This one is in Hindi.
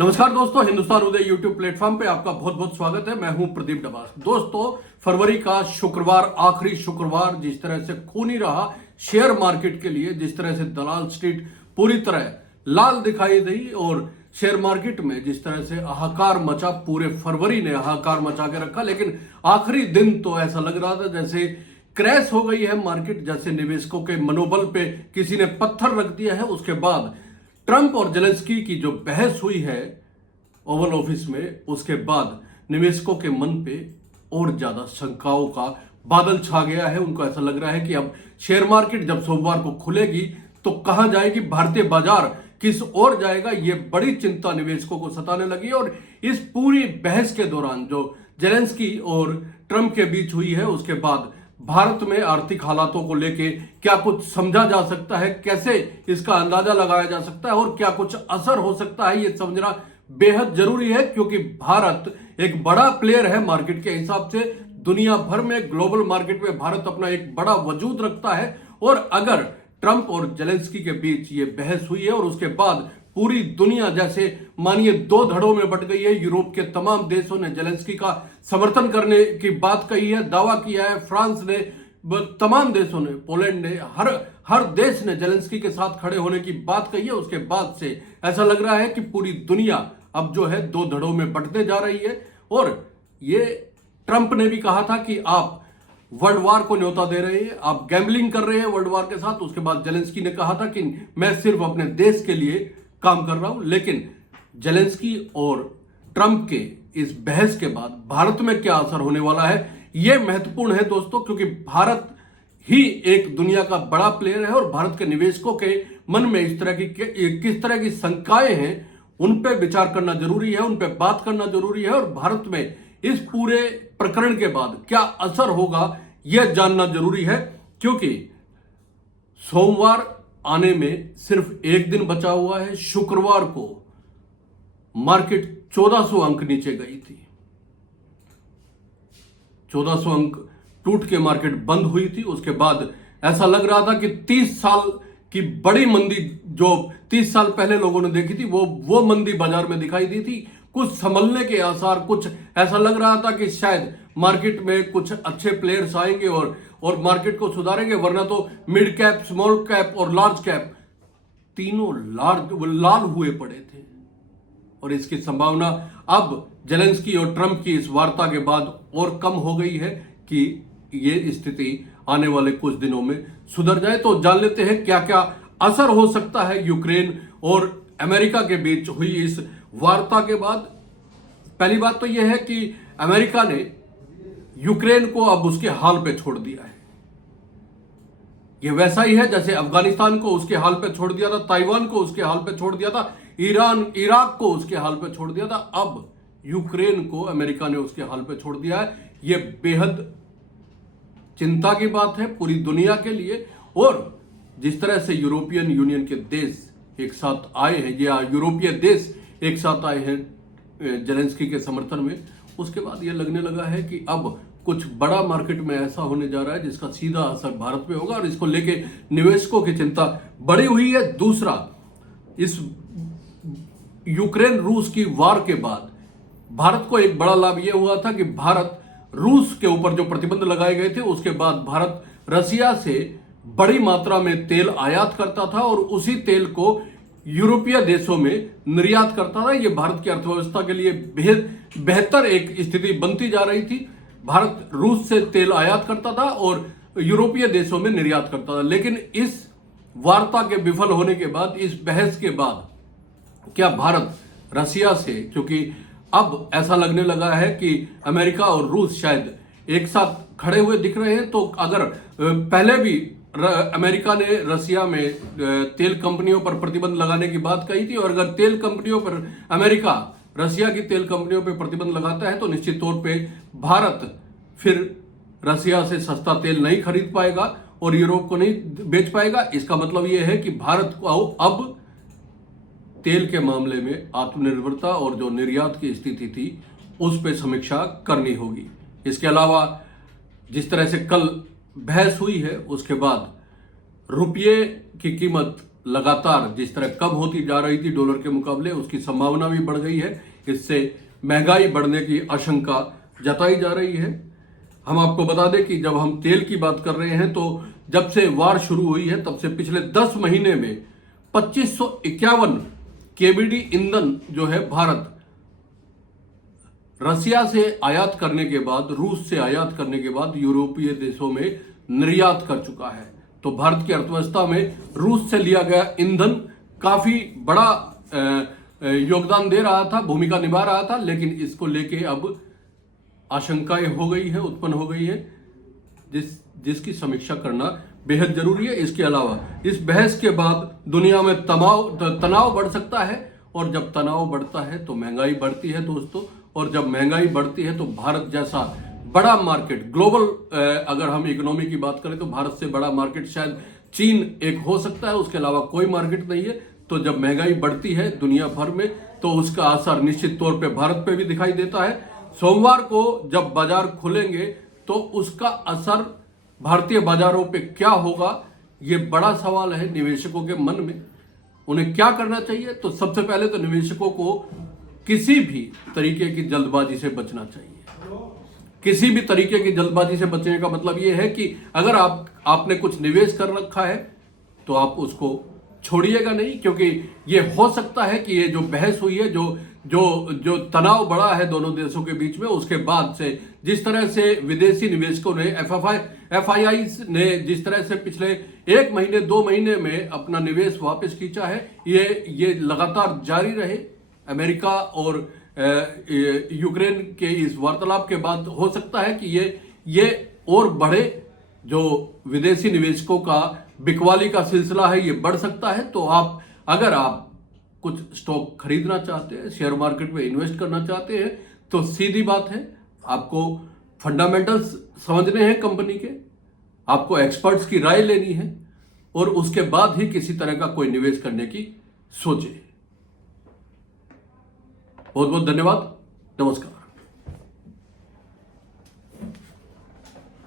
नमस्कार दोस्तों, हिंदुस्तान उदय यूट्यूब प्लेटफॉर्म पे आपका बहुत बहुत स्वागत है। मैं हूं प्रदीप डबास। दोस्तों, फरवरी का शुक्रवार, आखिरी शुक्रवार जिस तरह से खूनी रहा शेयर मार्केट के लिए, जिस तरह से दलाल स्ट्रीट पूरी तरह लाल दिखाई दी और शेयर मार्केट में जिस तरह से हाहाकार मचा, पूरे फरवरी ने हाहाकार मचा के रखा। लेकिन आखिरी दिन तो ऐसा लग रहा था जैसे क्रैश हो गई है मार्केट, जैसे निवेशकों के मनोबल पे किसी ने पत्थर रख दिया है। उसके बाद ट्रंप और जेलेंस्की की जो बहस हुई है ओवल ऑफिस में, उसके बाद निवेशकों के मन पे और ज्यादा शंकाओं का बादल छा गया है। उनको ऐसा लग रहा है कि अब शेयर मार्केट जब सोमवार को खुलेगी तो कहां जाएगी, भारतीय बाजार किस ओर जाएगा, ये बड़ी चिंता निवेशकों को सताने लगी। और इस पूरी बहस के दौरान जो जेलेंस्की और ट्रंप के बीच हुई है, उसके बाद भारत में आर्थिक हालातों को लेके क्या कुछ समझा जा सकता है, कैसे इसका अंदाजा लगाया जा सकता है और क्या कुछ असर हो सकता है, ये समझना बेहद जरूरी है। क्योंकि भारत एक बड़ा प्लेयर है मार्केट के हिसाब से। दुनिया भर में, ग्लोबल मार्केट में भारत अपना एक बड़ा वजूद रखता है। और अगर ट्रंप और जेलेंस्की के बीच ये बहस हुई है और उसके बाद पूरी दुनिया जैसे मानिए दो धड़ों में बट गई है। यूरोप के तमाम देशों ने जेलेंस्की का समर्थन करने की बात कही है, दावा किया है। फ्रांस ने, तमाम देशों ने, पोलैंड ने, हर देश ने जेलेंस्की के साथ खड़े होने की बात कही है। उसके बाद से ऐसा लग रहा है कि पूरी दुनिया अब जो है दो धड़ों में बंटने जा रही है। और ये ट्रंप ने भी कहा था कि आप वर्ल्ड वार को न्योता दे रहे हैं, आप गैम्बलिंग कर रहे हैं वर्ल्ड वार के साथ। उसके बाद जेलेंस्की ने कहा था कि मैं सिर्फ अपने देश के लिए काम कर रहा हूं। लेकिन जेलेंस्की और ट्रंप के इस बहस के बाद भारत में क्या असर होने वाला है, यह महत्वपूर्ण है दोस्तों। क्योंकि भारत ही एक दुनिया का बड़ा प्लेयर है और भारत के निवेशकों के मन में इस तरह की किस तरह की शंकाएं हैं, उन पे विचार करना जरूरी है, उन पे बात करना जरूरी है। और भारत में इस पूरे प्रकरण के बाद क्या असर होगा, यह जानना जरूरी है। क्योंकि सोमवार आने में सिर्फ एक दिन बचा हुआ है। शुक्रवार को मार्केट 1400 अंक नीचे गई थी। 1400 अंक टूट के मार्केट बंद हुई थी। उसके बाद ऐसा लग रहा था कि 30 साल की बड़ी मंदी जो 30 साल पहले लोगों ने देखी थी, वो मंदी बाजार में दिखाई दी थी। कुछ संभलने के आसार, कुछ ऐसा लग रहा था कि शायद मार्केट में कुछ अच्छे प्लेयर्स आएंगे और मार्केट को सुधारेंगे। वरना तो मिड कैप, स्मॉल कैप और लार्ज कैप तीनों लाल हुए पड़े थे। और इसकी संभावना अब जेलेंस्की और ट्रंप की इस वार्ता के बाद और कम हो गई है कि ये स्थिति आने वाले कुछ दिनों में सुधर जाए। तो जान लेते हैं क्या क्या असर हो सकता है यूक्रेन और अमेरिका के बीच हुई इस वार्ता के बाद। पहली बात तो यह है कि अमेरिका ने यूक्रेन को अब उसके हाल पे छोड़ दिया है। यह वैसा ही है जैसे अफगानिस्तान को उसके हाल पे छोड़ दिया था, ताइवान को उसके हाल पे छोड़ दिया था, ईरान, इराक को उसके हाल पे छोड़ दिया था। अब यूक्रेन को अमेरिका ने उसके हाल पे छोड़ दिया है। यह बेहद चिंता की बात है पूरी दुनिया के लिए। और जिस तरह से यूरोपियन यूनियन के देश एक साथ आए हैं, या यूरोपीय देश एक साथ आए हैं जेलेंस्की के समर्थन में, उसके बाद यह लगने लगा है कि अब कुछ बड़ा मार्केट में ऐसा होने जा रहा है जिसका सीधा असर भारत पे होगा। और इसको लेके निवेशकों की चिंता बढ़ी हुई है। दूसरा, इस यूक्रेन रूस की वार के बाद भारत को एक बड़ा लाभ यह हुआ था कि भारत रूस के ऊपर जो प्रतिबंध लगाए गए थे, उसके बाद भारत रसिया से बड़ी मात्रा में तेल आयात करता था और उसी तेल को यूरोपीय देशों में निर्यात करता था। यह भारत की अर्थव्यवस्था के लिए बेहतर एक स्थिति बनती जा रही थी। भारत रूस से तेल आयात करता था और यूरोपीय देशों में निर्यात करता था। लेकिन इस वार्ता के विफल होने के बाद, इस बहस के बाद, क्या भारत रसिया से, क्योंकि अब ऐसा लगने लगा है कि अमेरिका और रूस शायद एक साथ खड़े हुए दिख रहे हैं। तो अगर पहले भी अमेरिका ने रसिया में तेल कंपनियों पर प्रतिबंध लगाने की बात कही थी, और अगर तेल कंपनियों पर अमेरिका रसिया की तेल कंपनियों पर प्रतिबंध लगाता है तो निश्चित तौर पे भारत फिर रसिया से सस्ता तेल नहीं खरीद पाएगा और यूरोप को नहीं बेच पाएगा। इसका मतलब यह है कि भारत को अब तेल के मामले में आत्मनिर्भरता और जो निर्यात की स्थिति थी उस पर समीक्षा करनी होगी। इसके अलावा जिस तरह से कल बहस हुई है, उसके बाद रुपये की कीमत लगातार जिस तरह कम होती जा रही थी डॉलर के मुकाबले, उसकी संभावना भी बढ़ गई है। इससे महंगाई बढ़ने की आशंका जताई जा रही है। हम आपको बता दें कि जब हम तेल की बात कर रहे हैं तो जब से वार शुरू हुई है तब से पिछले 10 महीने में 2551 केबीडी ईंधन जो है भारत रसिया से आयात करने के बाद, रूस से आयात करने के बाद यूरोपीय देशों में निर्यात कर चुका है। तो भारत की अर्थव्यवस्था में रूस से लिया गया ईंधन काफी बड़ा योगदान दे रहा था, भूमिका निभा रहा था, लेकिन इसको लेके अब आशंकाएं हो गई है, उत्पन्न हो गई है, जिसकी समीक्षा करना बेहद जरूरी है। इसके अलावा इस बहस के बाद दुनिया में तनाव बढ़ सकता है, और जब तनाव बढ़ता है तो महंगाई बढ़ती है दोस्तों, और जब महंगाई बढ़ती है तो भारत जैसा बड़ा मार्केट, ग्लोबल अगर हम इकोनॉमी की बात करें तो भारत से बड़ा मार्केट शायद चीन एक हो सकता है, उसके अलावा कोई मार्केट नहीं है। तो जब महंगाई बढ़ती है दुनिया भर में तो उसका असर निश्चित तौर पे भारत पे भी दिखाई देता है। सोमवार को जब बाजार खुलेंगे तो उसका असर भारतीय बाजारों पे क्या होगा, ये बड़ा सवाल है निवेशकों के मन में। उन्हें क्या करना चाहिए? तो सबसे पहले तो निवेशकों को किसी भी तरीके की जल्दबाजी से बचना चाहिए। किसी भी तरीके की जल्दबाजी से बचने का मतलब यह है कि अगर आपने कुछ निवेश कर रखा है तो आप उसको छोड़िएगा नहीं, क्योंकि ये हो सकता है कि ये जो बहस हुई है, जो तनाव बढ़ा है दोनों देशों के बीच में, उसके बाद से जिस तरह से विदेशी निवेशकों ने, एफआईआई ने जिस तरह से पिछले 1 महीने 2 महीने में अपना निवेश वापस खींचा है, ये लगातार जारी रहे। अमेरिका और यूक्रेन के इस वार्तालाप के बाद हो सकता है कि ये और बढ़े। जो विदेशी निवेशकों का बिकवाली का सिलसिला है ये बढ़ सकता है। तो अगर आप कुछ स्टॉक खरीदना चाहते हैं, शेयर मार्केट में इन्वेस्ट करना चाहते हैं, तो सीधी बात है, आपको फंडामेंटल्स समझने हैं कंपनी के, आपको एक्सपर्ट्स की राय लेनी है, और उसके बाद ही किसी तरह का कोई निवेश करने की सोचें। बहुत बहुत धन्यवाद। नमस्कार।